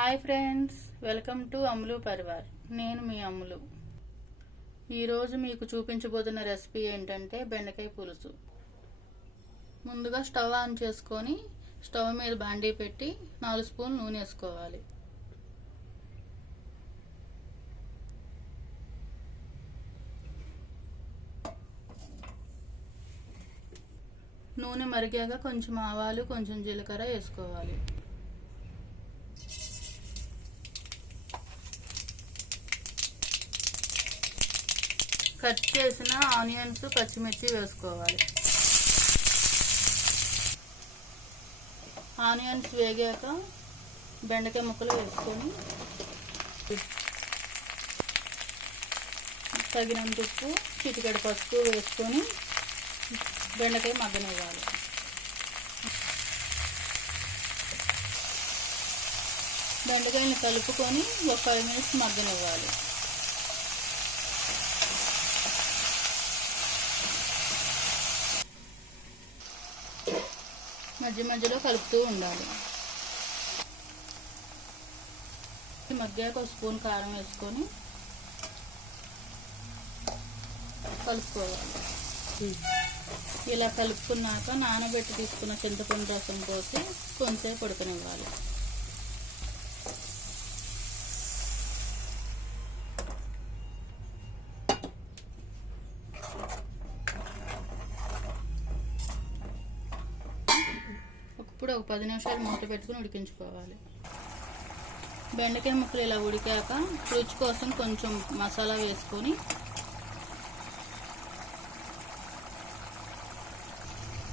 Hi friends welcome to Ammulu Parivar. నేను మీ అమ్ములు. ఈరోజు మీకు చూపించబోతున్న రెసిపీ ఏంటంటే బెండకాయ పులుసు. ముందుగా స్టవ్ ఆన్ చేసుకొని స్టవ్ మీద బాండీ పెట్టి నాలుగు స్పూన్ నూనె వేసుకోవాలి. నూనె మరిగాక కొంచెం ఆవాలు కొంచెం జీలకర్ర వేసుకోవాలి. కట్ చేసిన ఆనియన్స్ పచ్చిమిర్చి వేసుకోవాలి. ఆనియన్స్ వేగాక బెండకాయ ముక్కలు వేసుకొని తగినంత ఉప్పు చిటికెడు పసుపు వేసుకొని బెండకాయ మగ్గనివ్వాలి. బెండకాయని కలుపుకొని ఒక ఫైవ్ మినిట్స్ మగ్గనివ్వాలి. మధ్య మధ్యలో కలుపుతూ ఉండాలి. మగ్గాక ఒక స్పూన్ కారం వేసుకొని కలుపుకోవాలి. ఇలా కలుపుకున్నాక నానబెట్టి తీసుకున్న చింతపండు రసం పోసి కొంచెం ఉడకనివ్వాలి. ఇప్పుడు ఒక పది నిమిషాలు మూత పెట్టుకుని ఉడికించుకోవాలి. బెండకాయ ముక్కలు ఇలా ఉడికాక రుచి కోసం కొంచెం మసాలా వేసుకొని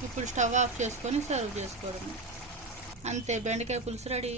ఇప్పుడు స్టవ్ ఆఫ్ చేసుకొని సర్వ్ చేసుకోవడం అంతే బెండకాయ పులుసు రెడీ.